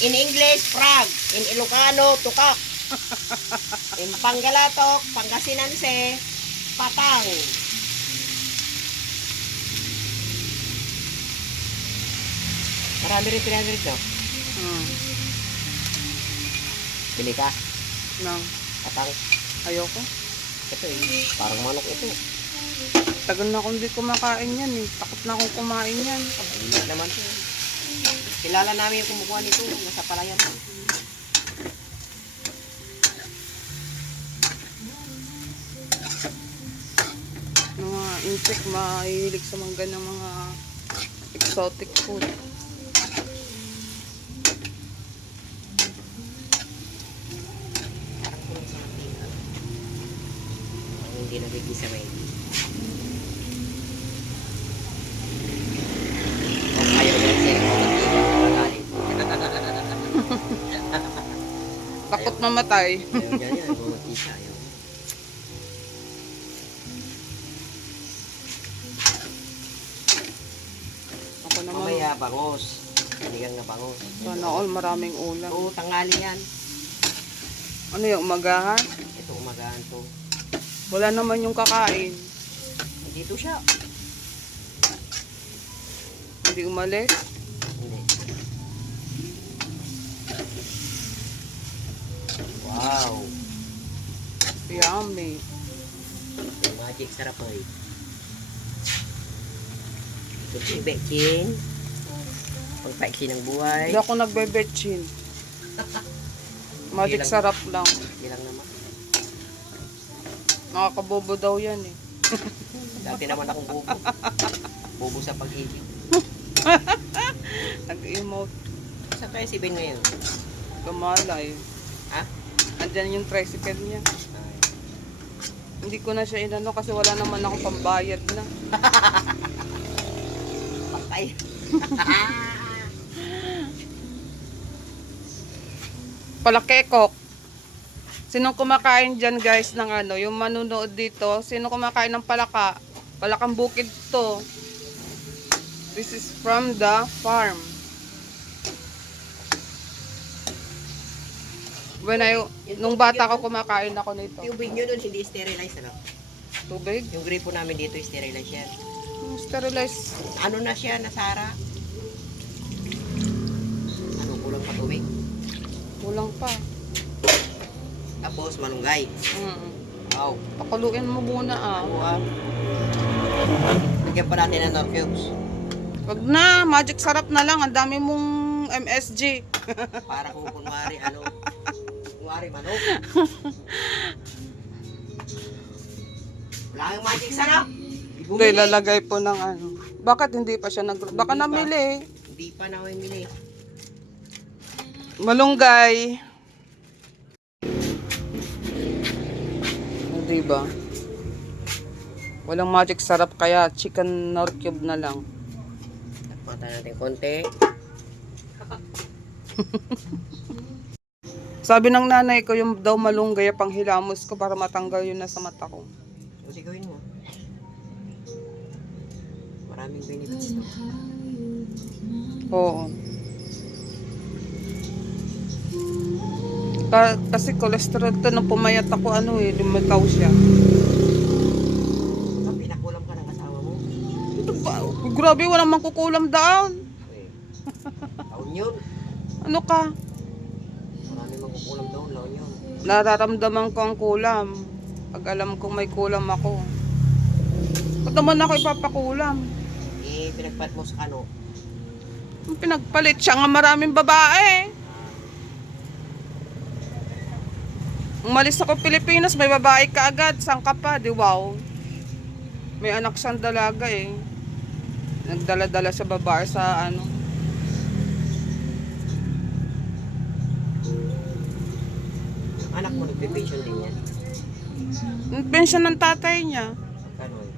In English, frog. In Ilocano, tukak. In Panggalatok, Pangasinanse, patang. Marami rin 300 no? Bili ka? Nang, Patang. ayoko. Ito parang manok ito. Tagal na akong hindi kumakain yan eh. Takot na akong kumain yan. Ayun naman to. Kilala namin yung kumukuha nito. Nasa palayan. Mga insect, mahilig sa mga ganang mga exotic food. Parang kulang sa mantika. Hindi nagigisa may ayaw na siya yung mantika. Nakagalit. Takot mamatay. Ayaw niya yan. Mantika. Ayaw. Ako naman, Mamaya bangos. Panigang na bangos. sana all maraming ulam. Oo, tangali yan. Ano yung umagahan? Ito umagahan to. Wala naman yung kakain. Dito siya. Hindi umalis. Hindi. Wow. Yummy. Magic sarap oy. Ito si Bekin. Pagpaiksi ng buhay. Hindi ako nagbe-betchin. Magic Ilang- sarap lang. Bilang naman. Nakakabobo daw yan eh. Dati naman akong bobo. Bobo sa pag-ibig. Nag-emote. Saan kaya si Ben ngayon? Gamalay. Ha? Andyan yung tricycle niya. Ay. Hindi ko na siya inano kasi wala naman akong pambayad na. Patay. Palakekok. Sinong kumakain dyan guys ng ano, yung manunood dito, sino kumakain ng palaka? Palakang bukid to. This is from the farm. Nung bata ko kumakain ako nito. Tubig nyo dun, hindi sterilize ano? Tubig? Yung gripo namin dito, sterilize yan. Sterilize. Ano na siya, nasara? Ano, kulang pa tubig? Kulang pa. Tapos, malunggay. Wow. Pakuluin mo muna ah. Wow. Lagyan pa natin ng nor cubes. Wag na, magic sarap na lang. Ang dami mong MSG. Para kung kunwari, ano, kunwari manok. Wala kang magic sarap. Hindi, lalagay po ng ano. Bakit hindi pa siya baka Hindi pa. namili. Hindi pa namimili. Malunggay. Hindi ba? Walang magic sarap kaya chicken nor cube na lang. Takpan natin konti. Sabi ng nanay ko yung daw malunggay pang hilamos ko para matanggal yun na sa mata ko. O, sigawin mo. Maraming benefits to. Oo. Kasi cholesterol to nung pumayat ako ano eh, lumitaw siya. Pinakulam ka ng kasama mo. Ito ba? Grabe, walang mangkukulam down. Okay. Taon yun. Ano ka? Maraming magkukulam doon. Laon yun. Nararamdaman ko ang kulam. Pag alam kong may kulam ako. Ba't naman ako ipapakulam? Pinagpat mo sa ano. Ang pinagpalit siya nga maraming babae. Umalis ako Pilipinas, may babae ka agad. Saan ka pa? Di wow. May anak siyang dalaga eh. Nagdala-dala sa babae sa ano. Anak mo nagpe-pension din yan. Yung pension ng tatay niya. Ano eh.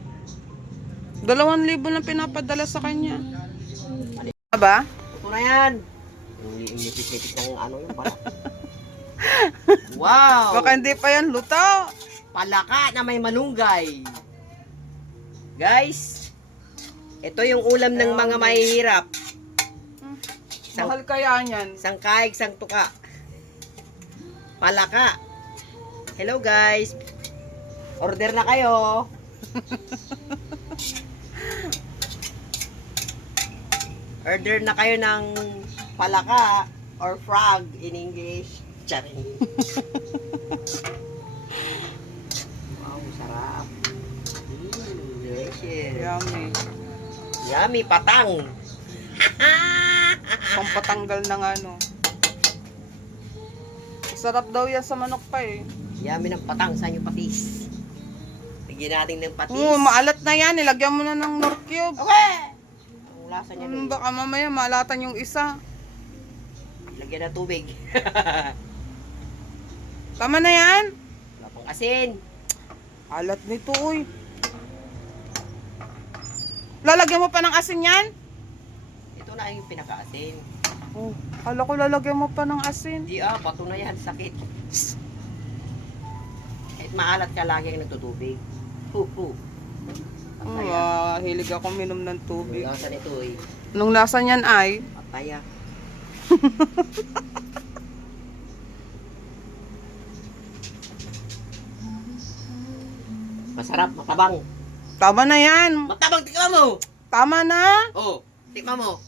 2,000 lang pinapadala sa kanya. Ba? Ito na yan. Yung nipis-nipis ng ano yung pala. Wow! Baka hindi pa yan luto. Palaka na may malunggay. Guys, ito yung ulam ng mga mahihirap. Mahal kaya niyan. Isang kaig, isang tuka. Palaka. Hello guys. Order na kayo. Order na kayo ng palaka or frog in English. Charing. Wow, sarap. Delicious. Yummy. Yummy, patang. Pampatanggal ng ano. Sarap daw yan sa manok pa eh. Yummy ng patang. Saan yung patis? Bigyan natin ng patis. Oo, maalat na yan. Ilagyan mo na ng Nor Cube. Okay! Ang lasa niya doon. Baka mamaya maalatan yung isa. Lagyan ng tubig. Tama na yan. Wala pang asin. Alat nito uy. Lalagyan mo pa ng asin yan? Ito na yung pinaka-asin. Oh, kala ko lalagyan mo pa ng asin. Hindi pato na yan. Sakit. Kahit maalat ka lagi ang nagtutubig. Hu. Hilig ako minom ng Ang tubig. lasa nito eh. Anong lasa niyan ay? Pataya. Masarap, matabang. Tama na yan. Matabang, tikman mo! Tama na. Oh, tikman mo.